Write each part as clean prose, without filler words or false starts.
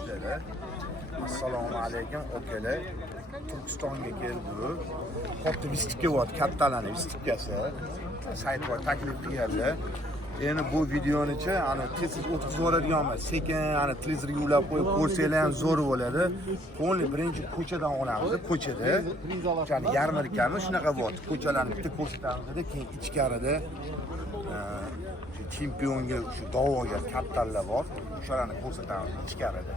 tovushlar. Assalomu alaykum akalar. Turkistonga keldik. Katta vistika bor, kattalarning vistikasi. Sayt bor, taklif qilganlar. Endi bu videoni-chi, ana tez o'tkazib yuboradiganman. Sekin ana televizorga ulab qo'yib ko'rsanglar ham zo'r bo'ladi. Qo'lni birinchi ko'chadan olamiz, ko'chada. Ya'ni yarmarkami shunaqa bo'ldi. Ko'chalarni bitta ko'rsatamiz-da, keyin ichkarida chempionga shu da'vogar kattalar bor. O'shalarni ko'rsatamiz ichkarida.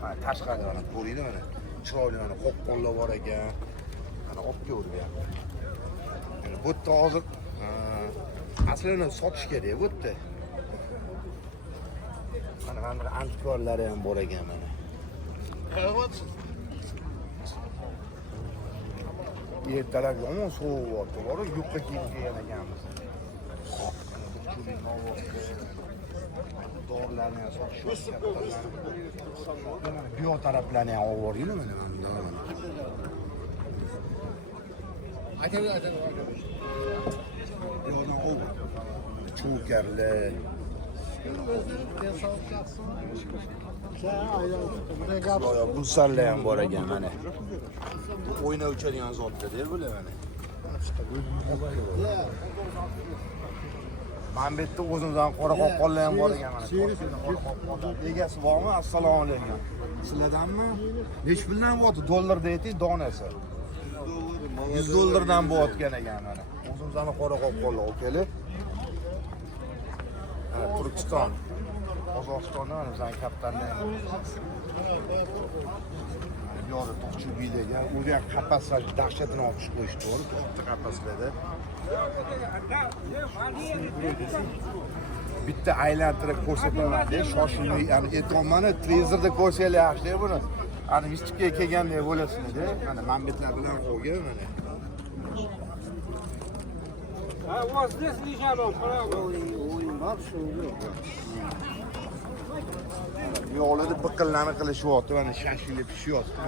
Mana tashqaridan ko'ringlar mana. Chiroyli mana qo'qqonlar bor ekan. Mana olib ko'ryapti. Mana bu yerda hozir aslini sotish kerak bu yerda. Mana bir antikvarlari ham bor ekan mana. Ertalab yomon sovuqyapti, bor yupqa kiyib kelgan ekanmiz. Dorilarni ham sotishyapti. Bu taraflarni ham olib boringlar mana bunda. Yo'ldan ov. Cho'karlar. Gulsarlar ham bor ekan mana. O'ynab uchadigan zotlar-da bular mana. Mana bu yerda o'zimizdan qora qoqqonlar ham bor ekan mana. Qora qoqqonlar. Egasi bormi? Assalomu alaykum. Sizlardanmi? Nech puldan bo'lyapti? Dollarda ayting, donasi. $100 dan bo'layotgan ekan mana. O'zimizdan qora qoqqonlar okalar. Turkiston, Qozog'istondan mana bizning kaptanlar. Yo'li to'qchubiylarga o'zi ham qapaslar dahshatini olib chiqib qo'yishdi, to'g'ri? Bitta qapaslarda. Bitta aylantirib ko'rsataman-da, shoshilmay, ya'ni e'tibormani televizorda ko'rsanglar yaxshi buni. Ani vistikka kelgandek bo'lasizlar-da. Mana manbetlar bilan qo'ygan mana. Вот здесь лежат, правда. Yo'lida biqillarni qilishyapti, mana shashilib pishyapti.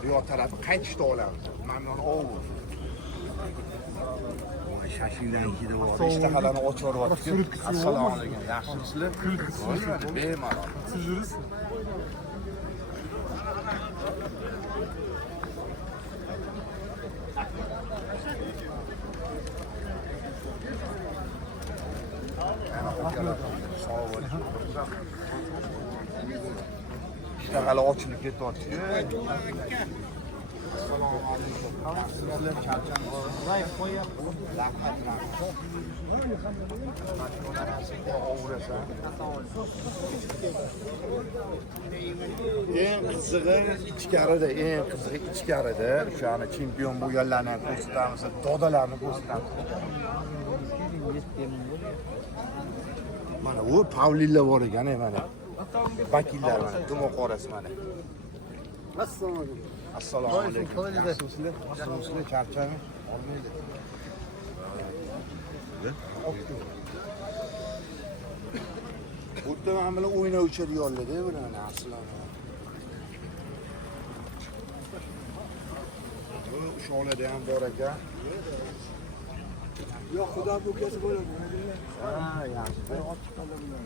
Bu yoq tarafı qaytishda olamiz. Mana buni olib. Shashildan ichida bor. Ishtahalarni ochib yuryapti. Assalomu alaykum. Yaxshimisizlar? Bemalol. Siz İştahali ochilib ketyapti. Assalomu alaykum. Sizlar charchamaysiz. Voy qo'yapti. Rahmat. Eng qizig'i ichkarida, o'shani chempion bo'lganlarni ko'rsatamiz, dodalarni ko'rsatamiz. Mana u Pavlilla bor ekan, mana. Vakillar mana, dumoq orasi mana. Assalomu alaykum. Yaxshimisizlar? Charchami? Olmaydi. Bu yerda mana bilan o'ynayuvchi yo'llarda bular assalomu. O'shalarda ham bor ekan. Yo'q, xudo bu kesi bo'ladi. Ha, yaxshi. Ochib qolaman.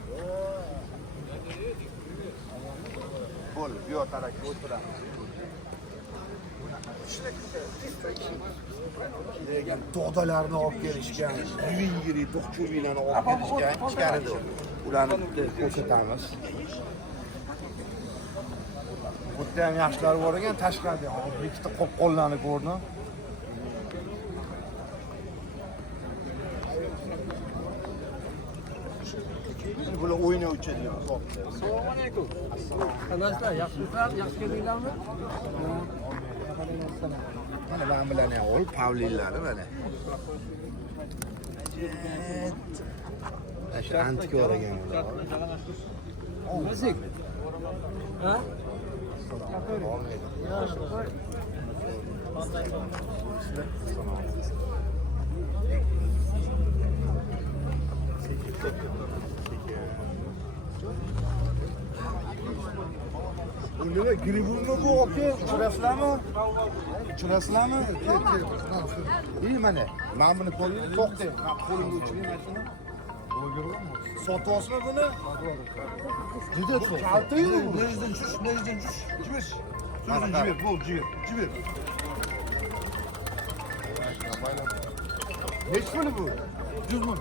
Bo'ldi, bu yoq tarafga o'tiramiz. Lekin dodalarni olib kelishgan, yirik to'qchubiylarni olib kelishgan ichkarida. Ularni ko'rsatamiz. Bu yerda ham yaxshilar bor ekan, tashqarida ham ikkita qo'qqonlarni ko'rdim. Bular o'ynayuvchi deyman. Assalomu alaykum. Qanaqalar? Yaxshimisizlar? Yaxshi keldinglarmi? Mana men bilan ham ol, Pavlillari mana. Shu antikvar ekan ular. O'zik. Ha? Bu nima gribunmi bu aka? Uchrasizlarmi? Uchrasizlarmi? İyi mana. Men buni qo'ying, to'xtang. Men qo'limga uchiring mashina. Sotyapsizmi buni? Juda so'q. Kalti-yu. Nejdan tush. Jibir. So'zini jibir, bo'l, jibir. Nechi puli bu? 100 ming.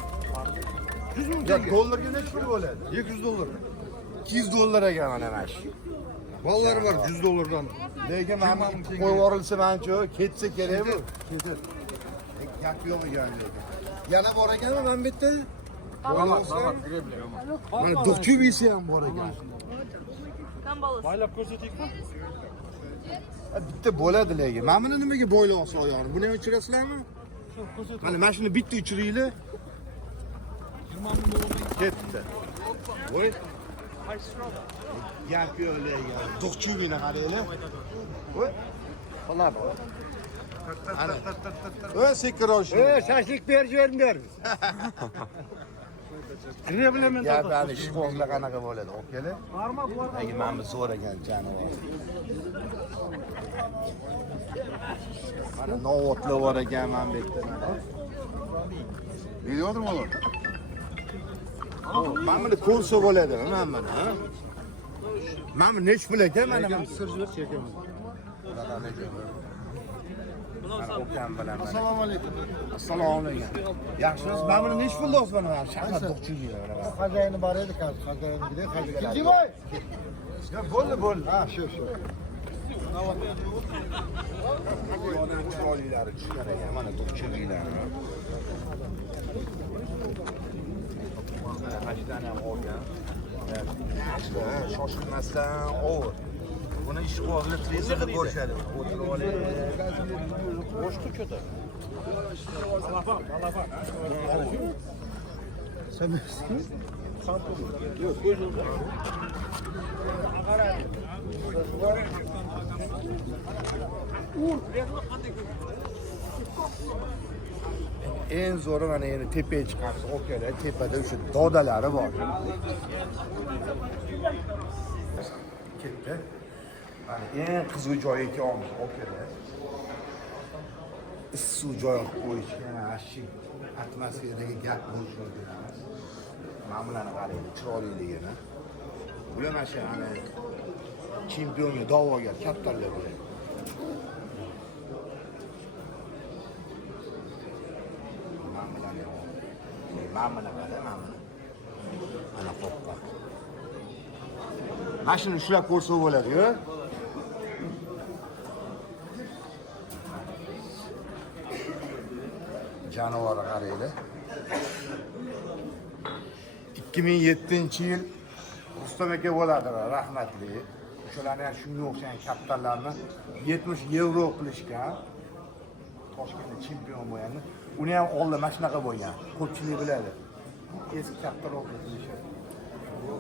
100 ming dollarga nechi pul bo'ladi? 200 dollar. 200 dollar ekan mana mash. Ballar var 100 dolardan. Lekin mana qo'yib yuborilsa manchu, ketsa kerak bu. Ketadi. Gap yo'q ekan lekin. Yana bor ekanmi men bu yerda? Mana do'qchubisi ham bor ekan. Baylab ko'rsataylikmi? Bitta bo'ladi lekin. Men buni nimaga bo'ylab olsa oyog'ini? Buni ham uchirasizlarmi? Mana mashina bitta uchiringlar. 20 ming dollar. Ketdi. Voy. Gap yo'q lekin. Do'qchubini qaranglar. Voy. Xalab. Ana. Voy sekirosh. Shashlik berib. Kire bilaman. Gaplarni ishqozlar qanaqa bo'ladi, okalar? Barma bu arada. Lekin men bu zo'r ekan jonivor. Mana novotlar bor ekan men bu yerda. Biliyordimi ular? Men buni ko'rsa bo'ladi, men buni, ha? Men bu nech pul ekan mana men Sirjilar chekamiz. Okam bilan. Assalomu alaykum. Assalomu alaykum. Yaxshimisiz? Men buni nech pul deyapsiz mana? Shaxmat do'qchiga. Xazayini bor edi, xazayini gidey, xazayini. Jivoy. Ya bo'ldi. Ha, shu. Chiroylilari tushgan ekan, mana do'qchilar. Hajdan ham olgan. Shoshilmasdan ol. Buni ishqozlar televizorda ko'rishadi. O'tirib oling. Boshqa cho'ta. Alafan. Sen bilirsin. Yo'q, ko'zim. En zo'ri mana endi tepaga chiqamiz. Okalar, tepada o'sha dodalari bor. Ketdi. Mana eng qizg'in joyi ekanmiz, okalar. Issiq joy qo'yish, yana ashik atmosferaga gap bo'lishi emas. Mana bularni qarang, chiroyliligini. Bular mana shu ana chempionga da'vogar kattalar bular. Mana qo'pqa. Mashina ushlab ko'rsa bo'ladi-ku. Jonivorga qaranglar. 2007-yil Rustam aka bo'ladilar, rahmatli. O'shalarni ham shunga o'xshagan kattalarni 70 yevro qilishgan. Toshkentda chempion bo'lgan. Uni ham oldin mana shunaqa bo'lgan. Ko'pchilik biladi. Eski kattaroq qilishadi.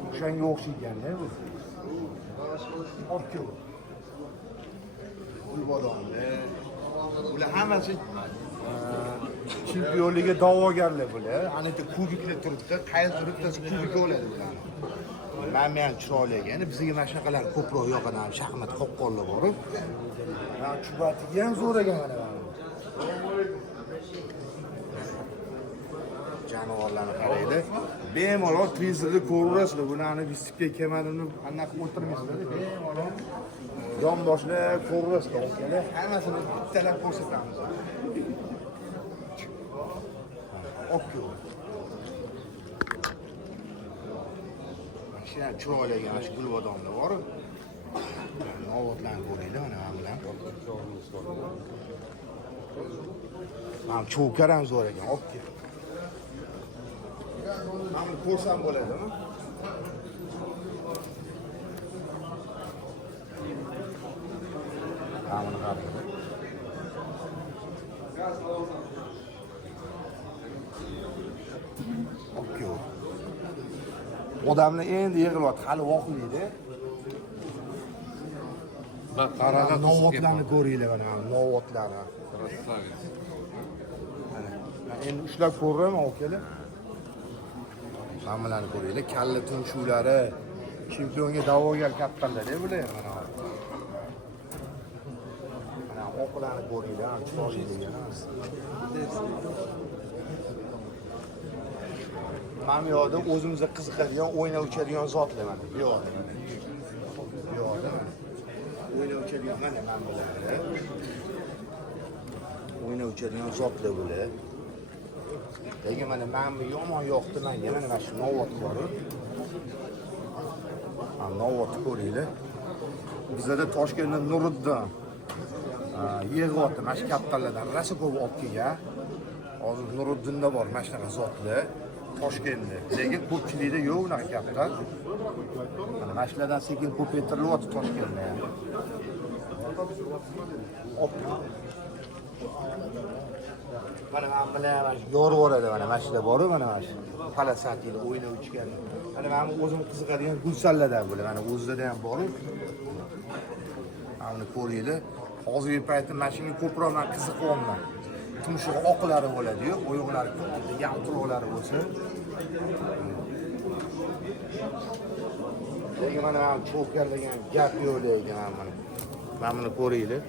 O'shanga o'xshagan-da bu. Orku. Ulvodonlar. Ular hammasi chempionligiga da'vogarlar bular. Ana bitta kubiklar turibdi, qaysi bittasi kubik bo'ladi bular. Men ham chiroyli ekan. Bizga mana shunaqalar ko'proq yoqadi, shaxmat qo'qqonlar borib. Men chubatiga ham zo'r ekan mana. Jonivorlarni qaranglar. Bemalol televizorda ko'rasizlar. Bularni visipga kelmadimni anaqa o'tirmaysizlar. Bemalol yonboshlab ko'rasizlar. Okalar hammasini bittalab ko'rsatamiz. Okku. Mashina chiroyli ekan, shu gulvodonlar bor. Novotlarni ko'raylik mana bilan. Ham cho'kar ham zo'r ekan. Okku. Mana ko'rsam bo'ladimi? Mana qaranglar. Okey. Odamlar endi yig'ilyapti, hali voqlaydi. Bak qaraga Novotlarni ko'ringlar mana, novotlarni. Mana endi ushlab ko'raman, okalar. Hammalarni ko'ringlar, kalla tumshuvlari, Chempionga da'vogar kattalar-da bular mana. Mana oqlarni ko'ringlar, chiroyliligini. Mana bu yerda o'zimizga qiziqadigan, o'ynab uchadigan zotlar mana bu yerda. Bu yerda o'ynab uchadigan mana bular. O'ynab uchadigan zotlar bular. Lekin mana bu yomon yoqdi menga, mana shu novot bor. Ha, novot ko'ringlar. Bizda Toshkentda Nuriddin yig'yapti, mana shu kattalardan rosa ko'p olib kelgan. Hozir Nuriddinda bor mana shunaqa zotlar. Toshkentda. Lekin ko'pchilikda yo'q unaqa kaptar. Mana mashinalardan sekin ko'paytirilyapti Toshkentda. Mana bilan yorib o'radi mana mashina bor-ku mana shu. Palasatida o'ynab uchgan. Mana men o'zim qiziqadigan gulsalladan bular. Mana o'zida ham bor-ku. Mana ko'ringlar. Hozirgi paytda mashinaga ko'proq men qiziqyapman. Tumshug'i oqlari bo'ladi-yu, oyoqlari katta, yaltiroqlari bo'lsa. Lekin mana cho'kar degan gap yo'q lekin mana. Mana buni ko'ringlar.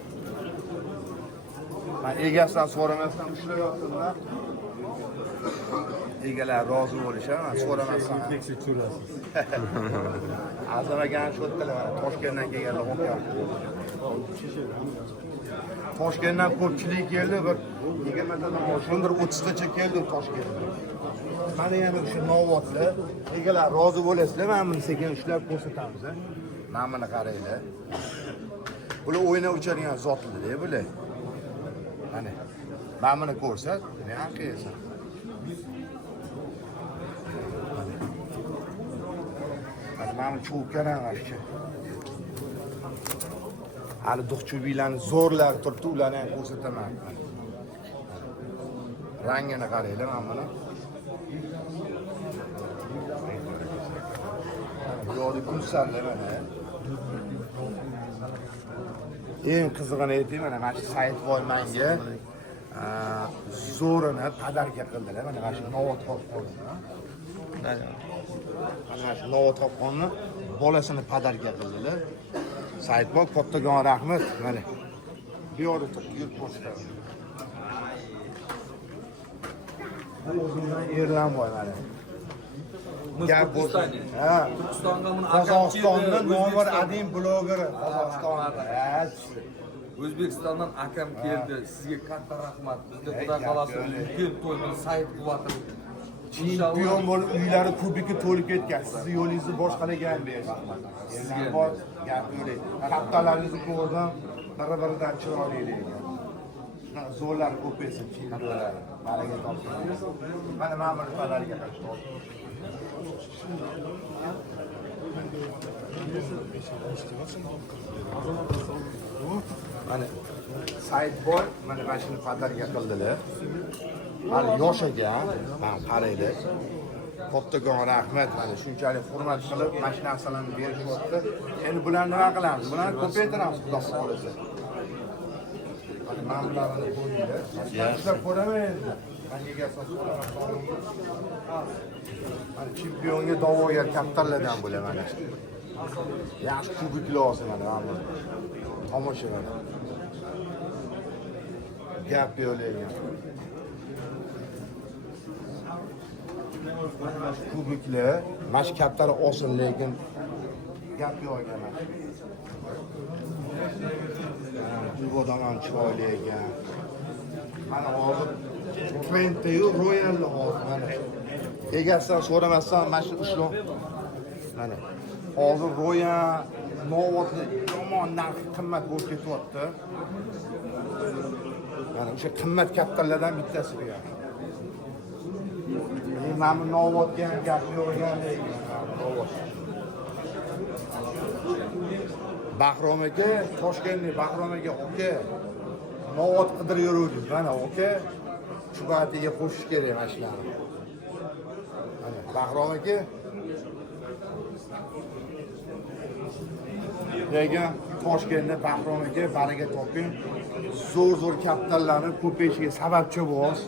Men egasidan so'ramasdan ushlayapman. Egalar rozi bo'lishadi, men so'ramasdan. Tekshirib ko'rasiz. Azamagan shu yerdalar mana Toshkentdan kelganlar o'qiyapti. Toshkentdan ko'pchilik keldi, bir 20 tadan oshundir 30 tacha keldi Toshkentdan. Mana yana shu novotlar, egalar rozi bo'lasizlar, men buni sekin ishlab ko'rsatamiz. Mana buni qaranglar. Bular o'ynab uchadigan zotlar-da bular. Mana. Mana buni ko'rsat, ne qilasan? Mana cho'karan ashcha. Hali duxchubiylarni zo'rlar turibdi, ularni ham ko'rsataman. Rangini qaranglar mana buni. Bu yerda gulsanlar mana. Eng qizig'ini aytayman, mana shu Saidboy menga zo'rini padarka qildilar. Mana shu novot qopqonni. Mana shu novot qopqonni bolasini padarka qildilar. Saidboy kattagon rahmat. Mana bu yerda turib yurib ko'rsataman. Bu o'zimdan Erlanboy mana. Gap bo'lsin. Ha, Turkistonga buni Qozog'istonda nomor 1 blogeri Qozog'istonda. O'zbekistondan akam keldi. Sizga katta rahmat. Bizga Xudo xolasi ulkan to'yni sayt qilyapti. Chempion bo'lib uylari kubiki to'lib ketgan. Sizni yo'lingizni boshqalarga ham bersin. Sizga bor gap yo'q. Kattalaringizni ko'rdim, bir-biridan chiroyli ekan. Shunaqa zo'rlar ko'paysin, chempionlar. Baraka topsin. Mana ma'mur palarga qashdi. Mana Saidboy mana mashina padarga qildilar. Hali yosh ekan, mana qaranglar. Kattagon rahmat, mana shunchalik hurmat qilib mashinasini berishyapti. Endi bularni nima qilamiz? Bularni ko'paytiramiz, xudo xolisa. Mana bularni qo'yinglar. Ishlab ko'raman endi. Menga so'raman. Mana chempionga da'vogar kattalardan bo'laman mana. Yaxshi kubiklar olsin mana bu. Tomosha mana. Gap yo'qlaygan. Kubiklar, mash kaptari olsin lekin gap yo'q ekan. Bu odam ham chiroyli ekan. Mana hozir Twente-yu Royal hozir mana. Egasidan so'ramasdan mana shu ushlab. Mana. Hozir Royal novotni yomon narxi qimmat bo'lib ketyapti. Mana o'sha qimmat kattalardan bittasi bu. Mana bu novotga ham gap yo'q ekan lekin. Bahrom aka, Toshkentlik Bahrom aka, novot qidirib yuruvdik. Mana aka, shu batiga qo'shish kerak mashinani. Mana Bahrom aka. Lekin Toshkentda Bahrom aka baraka toping. Zo'r kaptallarni ko'payishiga sababchi bo'ls.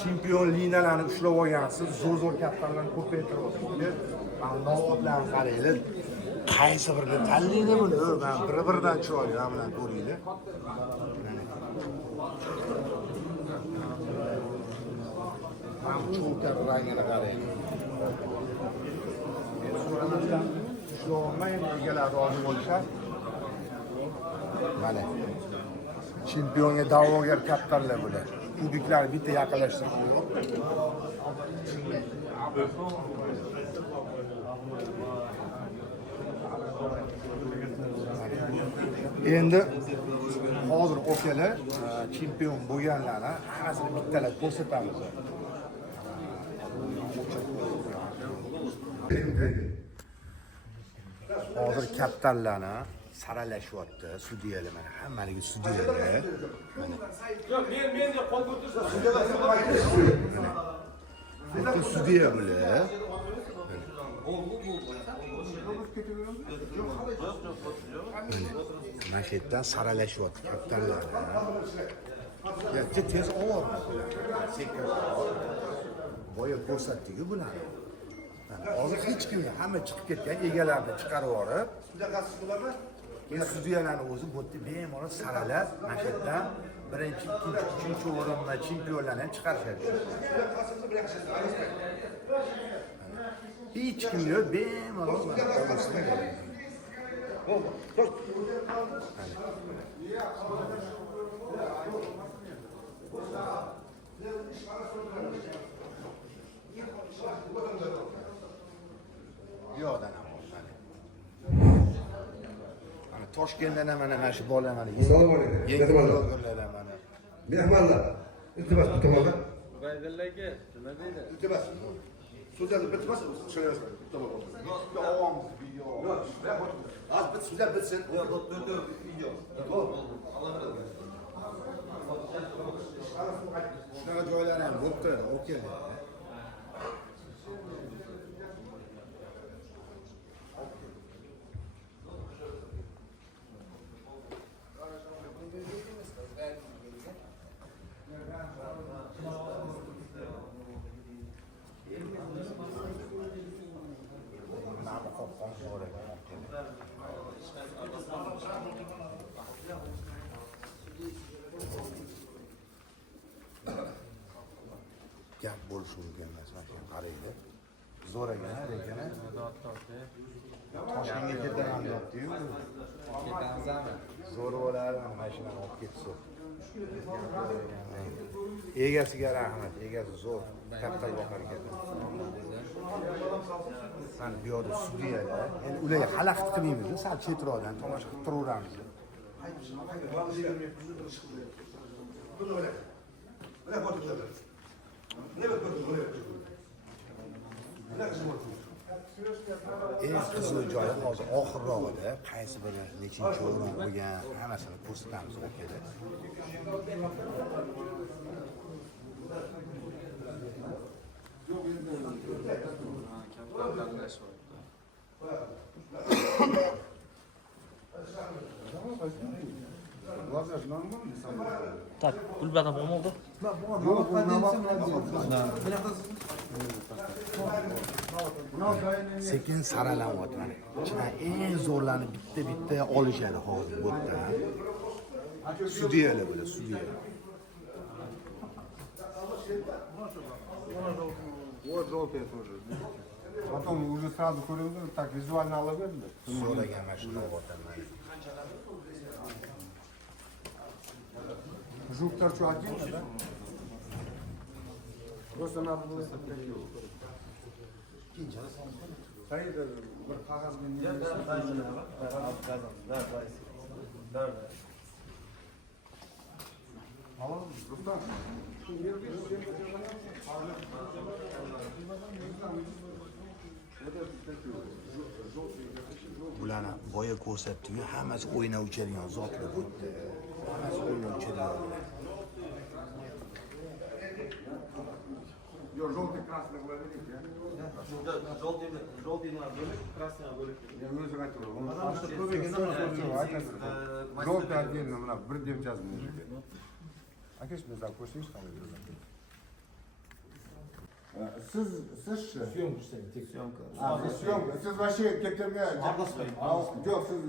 Chempion liniyalarni ushlab olgansiz, zo'r kaptallarni ko'paytiryapsiz. Mana novotlarni qaranglar. qaysi birini tanlaydi buni? Ben bir-biridan chiroyli bilan ko'ringlar. Mana cho'lkar rangini qarang. So'ramasdan shu olmaymi egalar rozi bo'lsa? Mana chempionga da'vogar kaptarlar bular. Kubiklar bitta yaqinlashtirib qo'yib. Endi hozir okalar chempion bo'lganlarni hammasini bittalab ko'rsatamiz. Hozir kaptarlarni saralashyapti, sudyalar mana hammaligi sudyalar. Yo'q, men de qo'l ko'tarsa Bitta sudya bular. Mana shu yerdan saralashyapti kaptarlarni. Yaxshi tez ovorma bular. Sekin. Boya ko'rsatdik-ku bularni. Hozir hech kim, hamma chiqib ketgan egalarni chiqarib yuborib, endi sudyalarni o'zi bu yerda bemalol saralab, mana shu yerdan birinchi, ikkinchi, uchinchi o'rinda chempionlarni ham chiqarishadi. Hech kim yo'q, bemalol yo'qdan ham bo'lmadi. Mana Toshkentdan ham mana shu bola mana Assalomu alaykum. yengil blogerlar mana. Mehmonlar, iltimos bu tomonga. Baydalarga nima deydi? Iltimos. So'zlarni bitmas, so'rayapman. Tamam. Avomimiz video. Az bit so'zlar bitsin. Video. Shunaqa joylar ham bo'pti, okey. Nama qopqon so'ragan. Gap bo'lishi mumkin emas, mana shu qaraydi. Zo'r ekan, lekin Toshkentga ketaman deyapti-yu. Zo'r bo'ladi, mashinani olib ketsa. Egasiga rahmat, egasi zo'r, katta boqar ekan. Mana bu yerda sudyalar, endi ularga xalaqit qilmaymiz, sal chetroqdan tomosha qilib turaveramiz. Eng qizil joyi hozir oxirrog'ida qaysi biri nechinchi o'rin bo'lgan hammasini ko'rsatamiz okalar. Так, Gulbadam bo'lmoqda. Sekin saralanyapti mana. Ichidan eng zo'rlarni bitta olishadi hozir bu yerda. Sudyalar bular, sudyalar. Вот желтые тоже. Потом уже сразу курим, так визуально алаберли. So'ragan mashina o'taman. Жуктар что один, да? Просто надо было... Hayır, bir qog'oz Alalım, Ruslan. Bularni boya ko'rsatdi-yu, hammasi o'ynayotgan zotlar bu. Hammasi o'ynayotgan. Yok, желтый, красный владелец, я? Желтый бөлек, красный бөлек. Я не знаю, что он. Желтый отдельно, мына, bir deb жаздым bu yerga. Aka, siz bizdan ko'rsangiz qanday bo'ladi? Sizchi? Syomka. Siz вообще kettirga yo'q, siz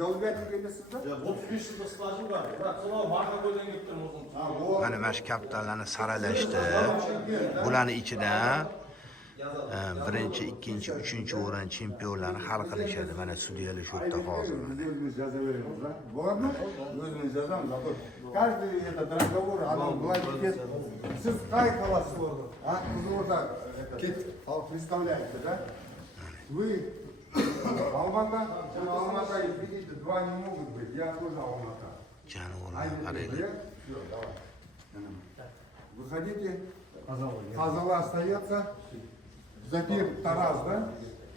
yolg'on keldingizda? 35 yılda stajım var. Bırak sonra marka koydan gittim o zaman. Mana mana shu kaptarlarni saralashdi. Bularni ichida birinchi, ikkinchi, uchinchi o'rin chempionlarni hal qilishadi. Mana sudyalar shu yerda hozir. O'zimiz yozaveramiz, ha? Bormi? O'zimiz yozamiz. Каждый этот разговор, оно бывает. Siz qay qalasiz? Ha, Qizilo'rda представляете, да? Вы Алмата, Алмата, видите, два не могут быть. Я тоже Алмата. Janovorlar qaraydi. Выходите, Казала остается, затем Тарас, да?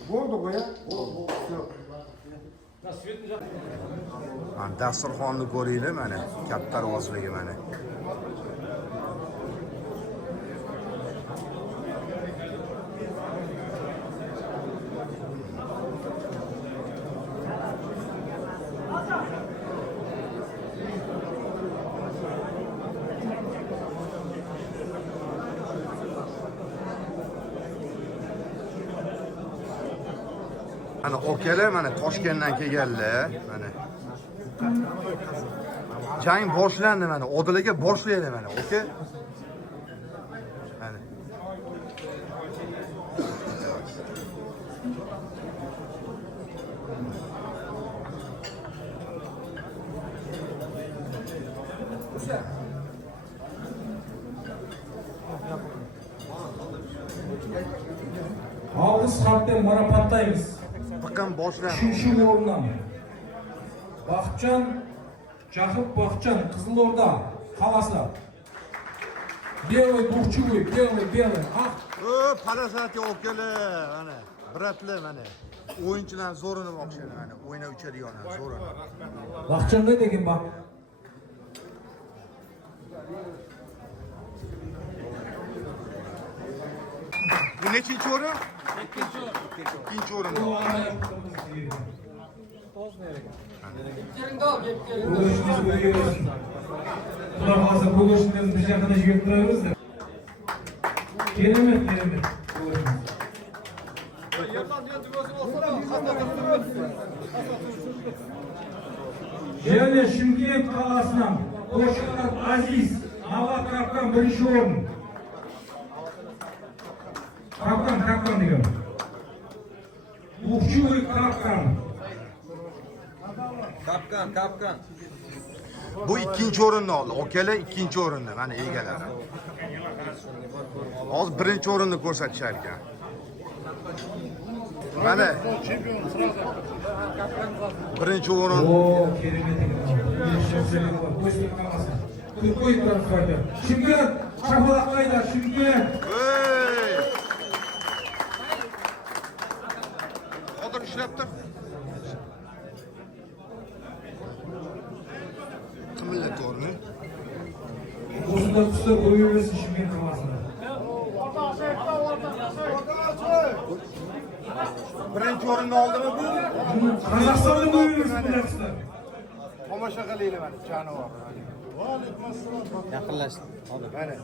Болды ya? Все. Mana dasturxonni ko'ringlar mana, katta rivojligi mana. Mana okalar mana Toshkentdan kelganlar, mana. Jang boshlandi mana, Odil aka boshlaydi mana, oka. Mana. Algı harften marapatlayız. Bakın boshlandi. Üçüncü orundan. Bakcan, Cahıp Bakcan, Kızılorda, Havası. Белый, бухчевый, белый. O palasati okalar mana. Biratli mana. O'yinchilar zo'rini o'xshaydi mana. O'ynab uchadiganlar zo'rini. Bakcan ne degin bak. Bu nechinchi o'rin? İkinci o'rin. Bugüşünüz görüyoruz. Buna fazla bugüşünüz bir yakına götürüyoruz da. Keremet. Және Шымкент қаласынан Қошқар Азиз, Ава Капкан бірінші орын. Капкан деген. Бухчевый Капкан. Kapkan. Bu ikkinchi o'rinni oldi. Okalar ikkinchi o'rinni mana egalari. Hozir birinchi o'rinni ko'rsatishar ekan. Mana birinchi o'rin. Oo, keremet. Koşkar kalası. Koy transferde. Şıмкент, Şapalaklayda, Şıмкент. Hey! Hozir ishlayapti. Qimillat o'rni. Osunda kuşlar koyuyoruz Şıмкент kalasında. Birinchi o'rinni oldimi bu? Kazakistan'da koyuyoruz bu kuşlar. Tomosha qilaylik mana jonivor. Yaqinlashdi. Mana.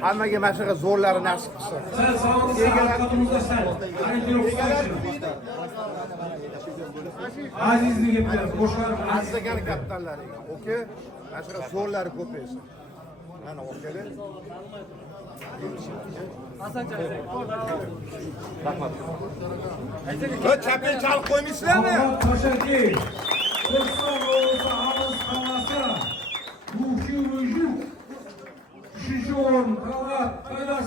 Hammaga mana shunaqa zo'rlari nasib qilsin. Sen sağ olun, arkadımızda sen. Azizli gepler, Koşkar Aziz. Azdagani kaptanlari ekan. Oka, mana shunaqa zo'rlari ko'paysin. Mana okalar. Rahmat. Chapin chalib qo'ymaysizlarmi? Ahmet Paşakey, Kırsan Oğuz'a Ağız Kalası, Ruhi Rücük, Üçüncü orun, Kavrat, Kaylas.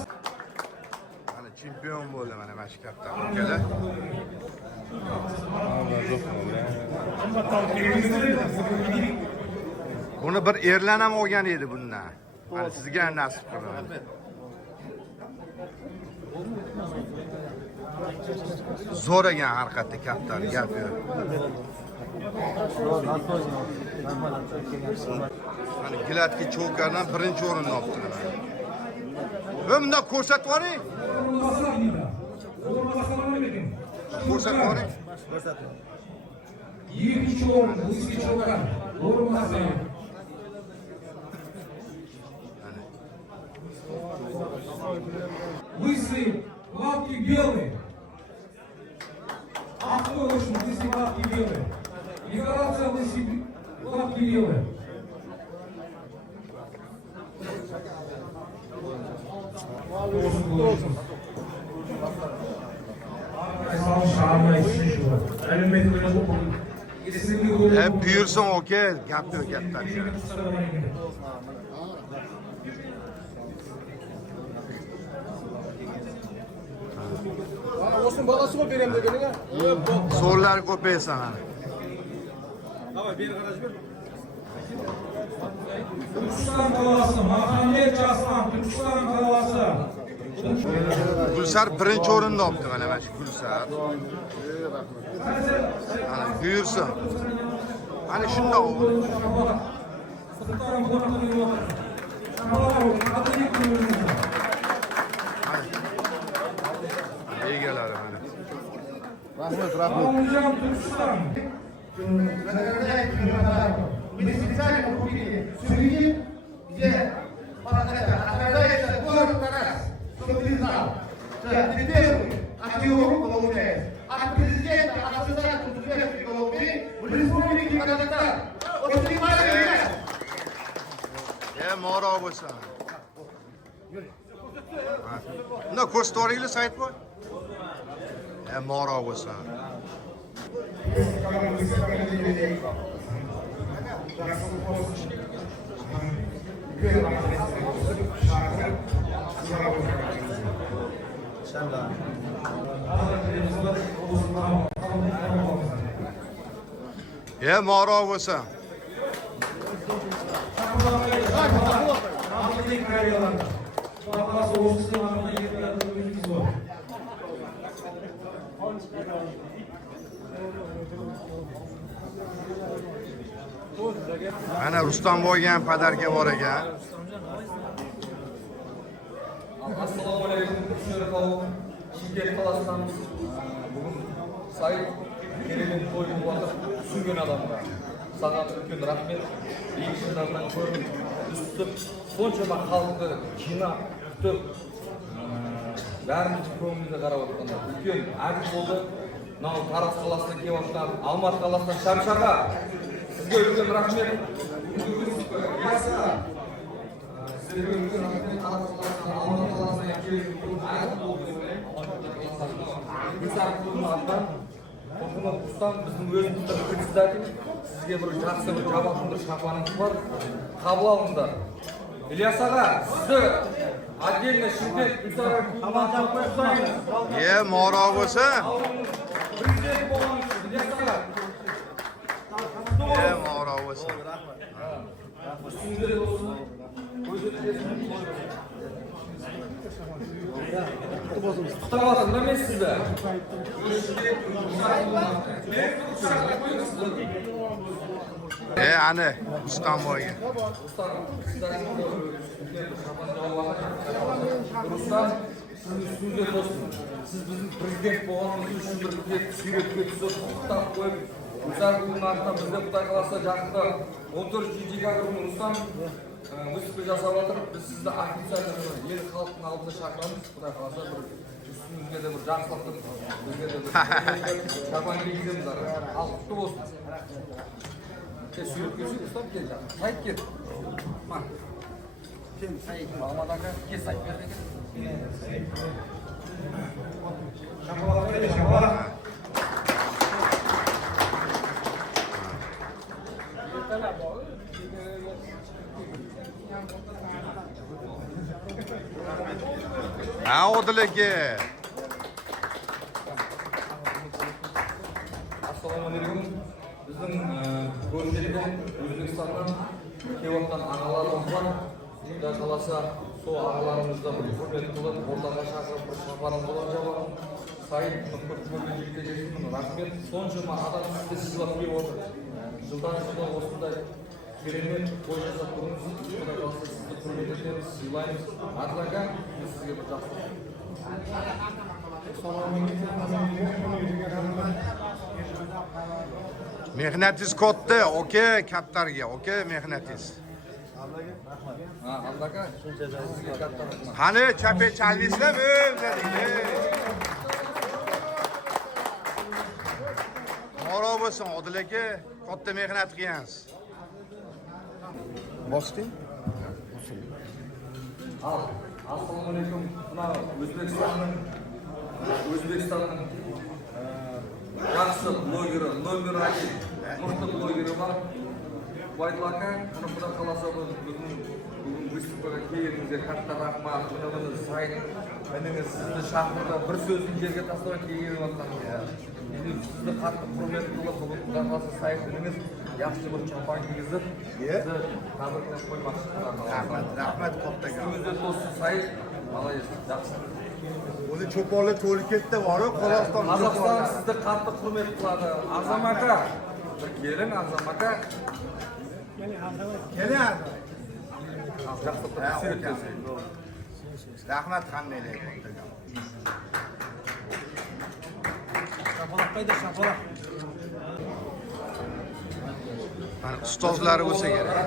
Mana chempion bo'ldi mana shu kaptan okalar. Buni bir erlan ham olgan edi bundan. Mana sizga ham nasib qildi. Zo'r ekan harakatda kaptan, gap yo'q. Mana Gilatki Cho'kardan birinchi o'rinni olibdilar. Bundan ko'rsatib yuboring. Orunbasar deydi. Orunbasar ne dedim? Ko'rsatib yuboring. İkinci orun, Hüsnü Çokan, Orunbasar. videoga. Buyursin oke, gap yo'q katta. Osman balası mı vereyim degeninga? So'rlar ko'paysin. Davay beri qaraj ber. Turkiston qalasi, Mahammad Jasman, Turkiston qalasi. Gulsar birinchi o'rinda olibdi mana shu Gulsar. Ana buyursin. Ana shundoq. Egalari mana. Rahmat. Turkiston. Мы специально купили сувенир, где отражается город Тарас, чтобы ты знал, что ты первый актер получаешь от президента, от Государственной Республики Колумбии в Республике Казахстан. Вот понимаете меня? Moro bo'lsa. Unda ko'rsatvoringlar sayt bor. Moro bo'lsa. Moro bo'lsa. Ana Rustam bo'lgan padarka bor ekan. Assalomu alaykum. Shimkent qalasidan bugun Said Kerimov to'yini o'tib suygan odamlar. Sаған үлкен рахмет. Ешіндардан көріп, үстіп, соншама халықты жинап, күтіп, бәріміз көңілді қарап отырғанда үлкен әділ болды. Мынау Тараз қаласынан келіп отырған Алматы қаласынан Шамшаға сізге үлкен рахмет. Сізге үлкен рахмет. Тараз қаласынан Алматы қаласынан келіп әділ болды. Гүлсар Құлмағаттан Қошымат Құстан біздің өзіміздің председатель. Сізге бір жақсы бір жабатын бір шапаныңыз бар. Қабыл алыңдар. Ильяс аға, сізді отдельно Шымкент Гүлсар Құлмағаттан қойсаңыз. Moro bo'lsa. Президент болғаныңыз үшін Ильяс аға. Moro bo'lsa. Үстіңізде болсын. Құттықтаватырмын мен сізді. Ana Rustam bo'lgan. Rustam, sizin üstünüzde dostum. Siz bizim prezident болғаныңыз үшін бір суретке түсіп құттықтап қойып, Гүлсар Құлмағаттан бізде Құдай қаласа жақында 14 декабрь күні Rustam выступление жасап жатыр. Біз сізді официально ел халықтың алдына шақырамыз. Құдай қаласа бір үстіңізге де бір жақсылықтың, бізге де бір шапан кигіземіз. Ал құтты болсын. Суретке түсіп, Rustam кел жаңа. Сайт кет. Мамад ака, ке сайт берді екен. Odil aka. Assalomu alaykum. Bizning ko'rishdan O'zbekistondan kelgan ағаларымыз бар. Xudo qalasa, сол ағаларымызды bir hurmat qilib, o'rtaga chaqirib bir safarim bo'lib javob. Said ko'p-ko'p yetishgan rahmat. Соншама адам sizga sizlab kelib отыр. Жылдан жылға осындай керемет той жасап тұрмыз. Xudo qalasa sizді hurmat etamiz, сыйлаймыз. Атлага biz sizga bir жақсы. Mehnatingiz katta, oka, kaptarga, oka, mehnatingiz. Атлага sizga katta rahmat. Qani chape chalmaysizlarmi dedik. Moro bo'lsin, Odil aka, katta mehnat qilgansiz. Bosting. Assalomu alaykum. Mana O'zbekistonning yaxshi blogeri, nomer 1 mıhты blogeri var. Voydil aka, buni xudo xolasa bugun выставкаga kelganingizga katta rahmat. Buni sayt meningiz sizni shahrda bir so'zni yerga tashlab kelganingizga sizni qattiq hurmat qilib bugun xudo xolasa saytingiz yaxshi bir champaningizni sizni tabriklab qo'ymoqchi bo'laman. Rahmat kattaga. Sizga do'st sayt Malayz yaxshi. O'zi cho'ponlar to'liketda bor-ku, Qozog'iston Qozog'iston sizni qattiq hurmat qiladi. A'zam aka, bir keling A'zam aka. kelyapti. Yaxshi qilib Rahmat hammalarga. Shapaloq qayda shapaloq? Ustozlari bo'lsa kerak.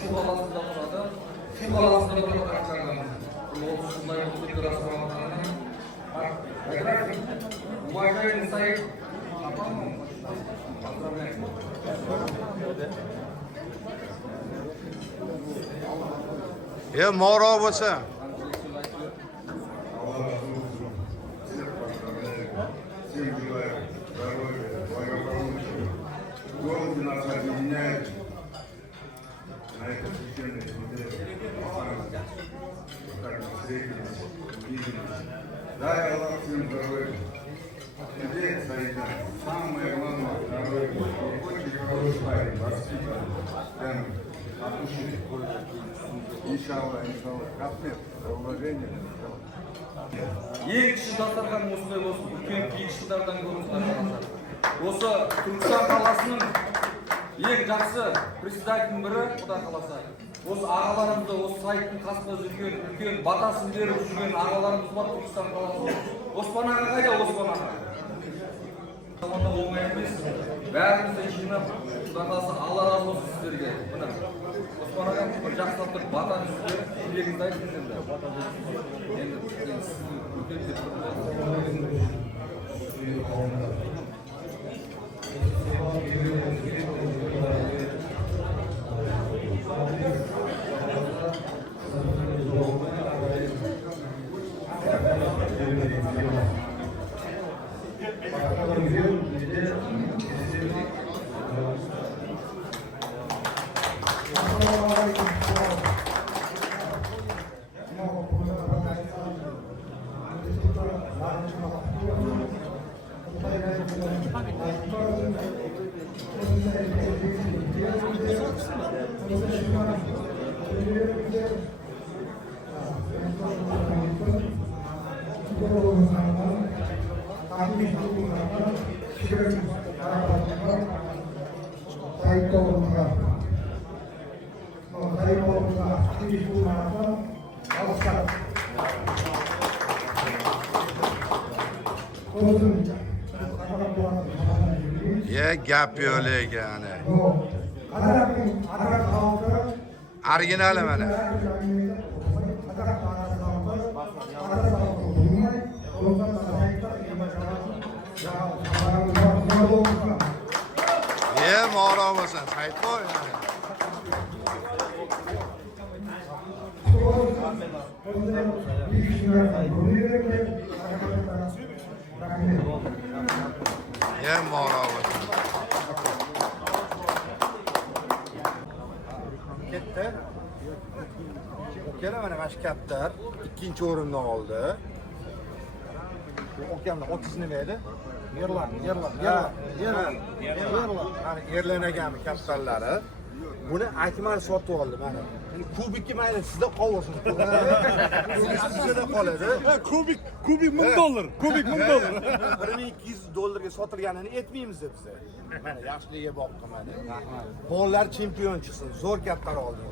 Shu holatda bo'ladi. Shu holatda bo'ladi. Shunday o'tib turasizmi? Уважаемый Саид, Moro bo'lsa. Всем желаю здоровья, благополучия. Голод нас объединяет на этой священной неделе. Так мы встретились, увиделись. Дай Аллах всем здоровья. Здесь, Саида, самое главное здоровье. Очень хороший парень, воспитанный. Прям от души. Иншаллах, иншаллах. Рахмет, за уважение. eng kishi dasturxon o'smay bo'lsin, ulkan kiyishlardan ko'rinadi. O'sha Turkiston qalasining eng yaxshi predstavительning biri xudo xolasa. O'z ağalarımızda, o'z saytning qasdi ulkan batasini berib yurgan ağalarimiz bor Turkiston qalasida. Osmon ağa qayda Osmon ağa? Zamonda o'ylaymiz. Ba'zida ishini xudo xolasa Alloh razı olsun sizlarga. Mana Osmon ağa bir yaxshi bir batani berib, sizlarga aytdim endi. Gap yo'q yani. Originali mana. Moro bo'lsin, sayt qo'y. Moro bo'lsin. Ketdi. Okela mana mash kaptar ikkinchi o'rinni oldi. Okamlar 30 nima edi? Yerlar. Mana erlanagan kaptarlari. Buni Akmal sotib oldi mana. Endi kubikki mayli sizda qolsin. Sizda qoladi. Kubik $1000. Kubik $1000. $1200 sotilganini aytmaymiz deb siz. Mana yaxshiligiga boqdi mana. Rahmat. Bolalar chempion chiqsin. Zo'r kaptar oldi.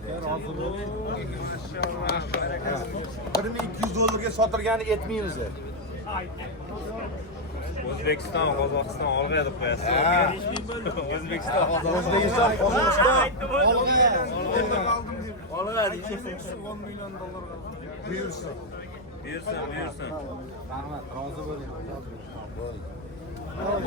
$1200 sotilganini aytmaymiz. O'zbekiston, Qozog'iston olg'a deb qo'yasiz. O'zbekiston, olg'a deb. $10 million buyursin. Rahmat, rozi bo'ling.